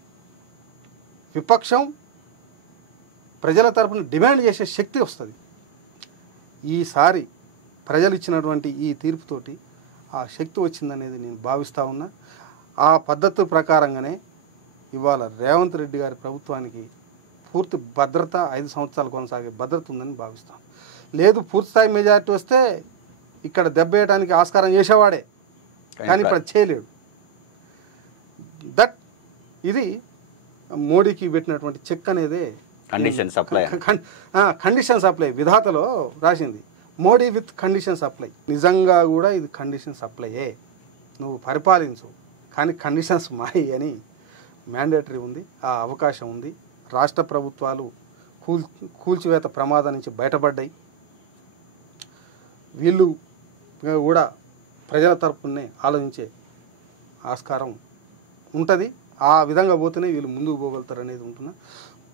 విపక్షం ప్రజల తరపున డిమాండ్ చేసే శక్తి వస్తుంది. ఈసారి ప్రజలు ఇచ్చినటువంటి ఈ తీర్పుతోటి ఆ శక్తి వచ్చిందనేది నేను భావిస్తూ ఉన్నా. ఆ పద్ధతి ప్రకారంగానే ఇవాళ రేవంత్ రెడ్డి గారి ప్రభుత్వానికి పూర్తి భద్రత, 5 సంవత్సరాలు కొనసాగే భద్రత ఉందని భావిస్తాను. లేదు పూర్తిస్థాయి మెజారిటీ వస్తే ఇక్కడ దెబ్బేయడానికి ఆస్కారం చేసేవాడే, కానీ ఇప్పుడు చేయలేడు. ఇది మోడీకి పెట్టినటువంటి చెక్ అనేదే కండిషన్ సప్లై విధాతలో రాసింది. Modi with condition supply. నిజంగా కూడా ఇది కండిషన్ సప్లైయే, నువ్వు పరిపాలించు కానీ కండిషన్స్ మాయి అని మ్యాండేటరీ ఉంది, ఆ అవకాశం ఉంది. రాష్ట్ర ప్రభుత్వాలు కూల్చివేత ప్రమాదం నుంచి బయటపడ్డాయి. వీళ్ళు కూడా ప్రజల తరపునే ఆలోచించే ఆస్కారం ఉంటుంది. ఆ విధంగా పోతేనే వీళ్ళు ముందుకు పోగలుగుతారు అనేది ఉంటున్నా.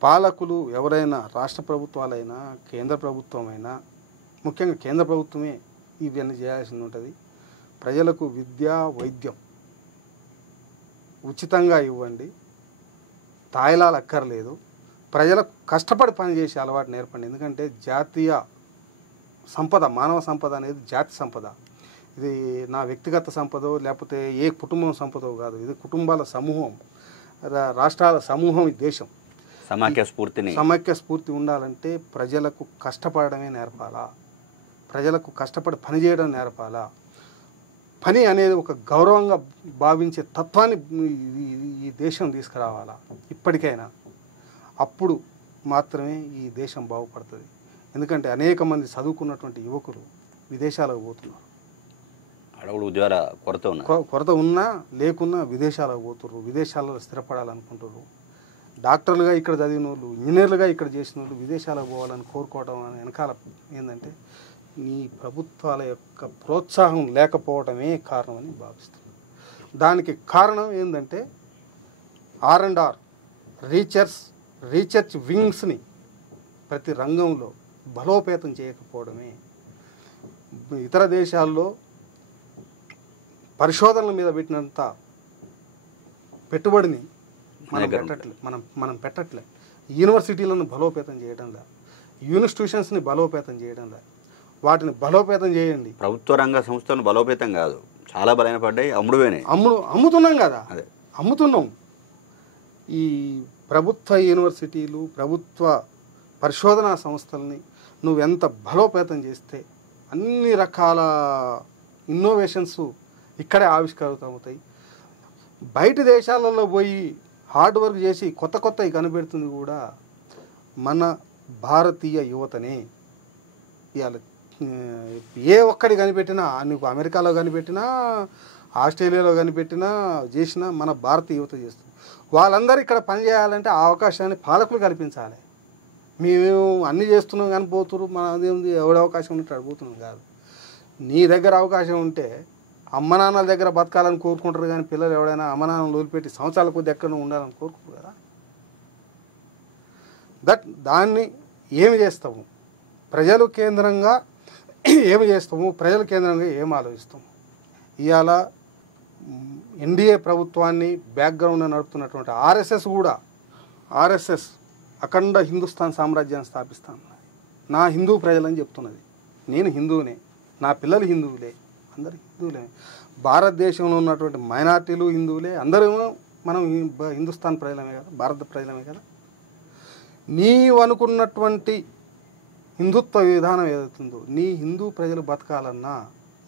పాలకులు ఎవరైనా, రాష్ట్ర ప్రభుత్వాలైనా కేంద్ర ప్రభుత్వమైనా, ముఖ్యంగా కేంద్ర ప్రభుత్వమే ఇవన్నీ చేయాల్సింది ఉంటుంది. ప్రజలకు విద్య, వైద్యం ఉచితంగా ఇవ్వండి, తాయిలాలు అక్కర్లేదు, ప్రజలకు కష్టపడి పనిచేసే అలవాటు నేర్పండి. ఎందుకంటే జాతీయ సంపద, మానవ సంపద అనేది జాతి సంపద. ఇది నా వ్యక్తిగత సంపదో లేకపోతే ఏ కుటుంబం సంపదో కాదు, ఇది కుటుంబాల సమూహం, రాష్ట్రాల సమూహం ఈ దేశం. సమైక్య స్ఫూర్తి ఉండాలంటే ప్రజలకు కష్టపడమే నేర్పాలా, ప్రజలకు కష్టపడి పనిచేయడం నేర్పాలా? పని అనేది ఒక గౌరవంగా భావించే తత్వాన్ని ఈ దేశం తీసుకురావాలా ఇప్పటికైనా? అప్పుడు మాత్రమే ఈ దేశం బాగుపడుతుంది. ఎందుకంటే అనేక మంది చదువుకున్నటువంటి యువకులు విదేశాలకు పోతున్నారు. అడవులు ఉద్యోగాల కొరత ఉన్నది. కొరత ఉన్నా లేకున్నా విదేశాలకు పోతున్నారు, విదేశాలలో స్థిరపడాలనుకుంటున్నారు. డాక్టర్లుగా ఇక్కడ చదివిన వాళ్ళు, ఇంజనీర్లుగా ఇక్కడ చేసిన వాళ్ళు విదేశాలకు పోవాలని కోరుకోవడం వెనకాల ఏంటంటే నీ ప్రభుత్వాల యొక్క ప్రోత్సాహం లేకపోవడమే కారణమని భావిస్తున్నాను. దానికి కారణం ఏంటంటే R&R రీసెర్చ్ వింగ్స్ని ప్రతి రంగంలో బలోపేతం చేయకపోవడమే. ఇతర దేశాల్లో పరిశోధనల మీద పెట్టినంత పెట్టుబడిని మనం పెట్టట్లే. యూనివర్సిటీలను బలోపేతం చేయడం లేదు, ఇన్స్టిట్యూషన్స్ని బలోపేతం చేయడం లేదు. వాటిని బలోపేతం చేయండి. ప్రభుత్వ రంగ సంస్థలు బలోపేతం కాదు, చాలా బలహీనపడ్డాయి, అమ్ముతున్నాం కదా, అమ్ముతున్నాం. ఈ ప్రభుత్వ యూనివర్సిటీలు, ప్రభుత్వ పరిశోధనా సంస్థల్ని నువ్వెంత బలోపేతం చేస్తే అన్ని రకాల ఇన్నోవేషన్స్ ఇక్కడే ఆవిష్కృతమవుతాయి. బయట దేశాలలో పోయి హార్డ్ వర్క్ చేసి కొత్తవి కనిపెడుతుంది కూడా మన భారతీయ యువతనే. ఇవాళ ఏ ఒక్కడి కనిపెట్టినా, నీకు అమెరికాలో కనిపెట్టినా, ఆస్ట్రేలియాలో కనిపెట్టినా, చేసినా మన భారతీయ యువత చేస్తుంది. వాళ్ళందరూ ఇక్కడ పనిచేయాలంటే ఆ అవకాశాన్ని పాలకులు కల్పించాలి. మేము అన్నీ చేస్తున్నాం కానీ పోతున్నారు, మన అదేంది ఎవడ అవకాశం ఉంటే అడిపోతున్నాం కాదు. నీ దగ్గర అవకాశం ఉంటే అమ్మ నాన్నల దగ్గర బతకాలని కోరుకుంటారు కానీ పిల్లలు ఎవడైనా అమ్మ నాన్నలు వదిలిపెట్టి సంవత్సరాల కొద్ది ఎక్కడ ఉండాలని కోరుకుంటారు కదా. దాన్ని ఏమి చేస్తాము? ప్రజలు కేంద్రంగా ఏమి చేస్తాము? ప్రజల కేంద్రంగా ఏం ఆలోచిస్తాము? ఇవాళ ఎన్డీఏ ప్రభుత్వాన్ని బ్యాక్గ్రౌండ్లో నడుపుతున్నటువంటి ఆర్ఎస్ఎస్ అఖండ హిందుస్థాన్ సామ్రాజ్యాన్ని స్థాపిస్తాను. నా హిందూ ప్రజలని చెప్తున్నది. నేను హిందువునే, నా పిల్లలు హిందువులే, అందరు హిందువులే. భారతదేశంలో ఉన్నటువంటి మైనార్టీలు హిందువులే, అందరూ మనం హిందుస్థాన్ ప్రజలమే కదా, భారత ప్రజలమే కదా. నీవు అనుకున్నటువంటి హిందుత్వ విధానం ఏదవుతుందో, నీ హిందూ ప్రజలు బతకాలన్నా,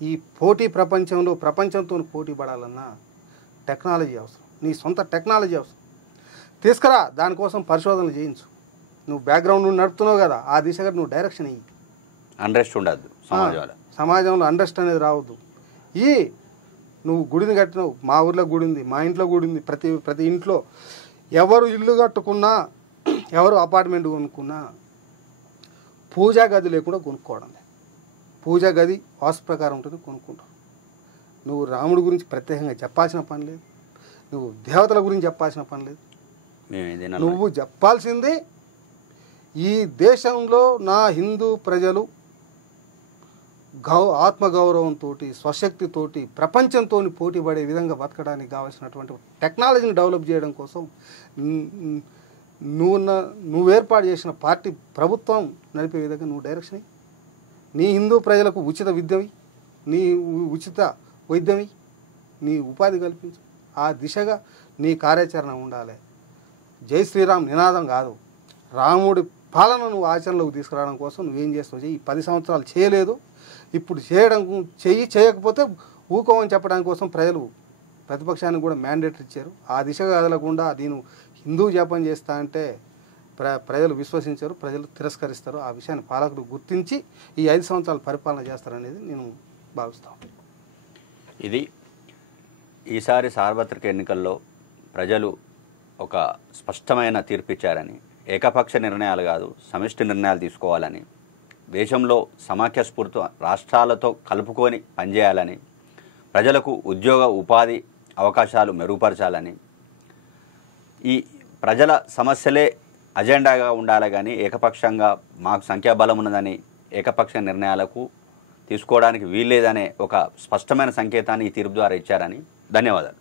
ఈ పోటీ ప్రపంచంతో పోటీ పడాలన్నా టెక్నాలజీ అవసరం. నీ సొంత టెక్నాలజీ అవసరం. తీసుకురా, దానికోసం పరిశోధనలు చేయించు. నువ్వు బ్యాక్గ్రౌండ్ నుండి నడుపుతున్నావు కదా, ఆ దిశగా నువ్వు డైరెక్షన్ ఇయ్యి. అండ్రెస్ట్ ఉండద్దు, సమాజంలో అండ్రెస్ట్ అనేది రావద్దు. నువ్వు గుడిని కట్టినావు, మా ఊర్లో గుడి ఉంది, మా ఇంట్లో గుడి ఉంది. ప్రతి ఇంట్లో ఎవరు ఇల్లు కట్టుకున్నా, ఎవరు అపార్ట్మెంట్ కొనుక్కున్నా పూజా గది లేకుండా కొనుక్కోవడం లేదు. పూజా గది వాస్తు ప్రకారం ఉంటుంది, కొనుక్కుంటావు. నువ్వు రాముడి గురించి ప్రత్యేకంగా చెప్పాల్సిన పని లేదు, నువ్వు దేవతల గురించి చెప్పాల్సిన పని లేదు. నువ్వు చెప్పాల్సింది ఈ దేశంలో నా హిందూ ప్రజలు ఆత్మగౌరవంతో, స్వశక్తితోటి, ప్రపంచంతో పోటీ పడే విధంగా బతకడానికి కావాల్సినటువంటి టెక్నాలజీని డెవలప్ చేయడం కోసం నువ్వు ఏర్పాటు చేసిన పార్టీ ప్రభుత్వం నడిపే విధంగా నువ్వు డైరెక్షన్. నీ హిందూ ప్రజలకు ఉచిత విద్యవి, నీ ఉచిత వైద్యమి, నీ ఉపాధి కల్పించు. ఆ దిశగా నీ కార్యాచరణ ఉండాలి. జై శ్రీరామ్ నినాదం కాదు, రాముడి పాలన నువ్వు ఆచరణలోకి తీసుకురావడం కోసం నువ్వేం చేస్తావు చెయ్యి. 10 సంవత్సరాలు చేయలేదు, ఇప్పుడు చేయకపోతే ఊకోమని చెప్పడానికి కోసం ప్రజలు ప్రతిపక్షానికి కూడా మ్యాండేట్ ఇచ్చారు. ఆ దిశగా కదలకుండా నేను హిందూ జపం చేస్తా అంటే ప్రజలు విశ్వసించారు, ప్రజలు తిరస్కరిస్తారు. ఆ విషయాన్ని పాలకులు గుర్తించి ఈ 5 సంవత్సరాలు పరిపాలన చేస్తారనేది నేను భావిస్తాను. ఇది ఈసారి సార్వత్రిక ఎన్నికల్లో ప్రజలు ఒక స్పష్టమైన తీర్పు ఇచ్చారని, ఏకపక్ష నిర్ణయాలు కాదు సమిష్టి నిర్ణయాలు తీసుకోవాలని, దేశంలో సమాఖ్య స్ఫూర్తి రాష్ట్రాలతో కలుపుకొని పనిచేయాలని, ప్రజలకు ఉద్యోగ ఉపాధి అవకాశాలు మెరుగుపరచాలని, ఈ ప్రజల సమస్యలే అజెండాగా ఉండాలి కానీ ఏకపక్షంగా మాకు సంఖ్యాబలం ఉన్నదని ఏకపక్ష నిర్ణయాలకు తీసుకోవడానికి వీల్లేదనే ఒక స్పష్టమైన సంకేతాన్ని ఈ తీర్పు ద్వారా ఇచ్చారని. ధన్యవాదాలు.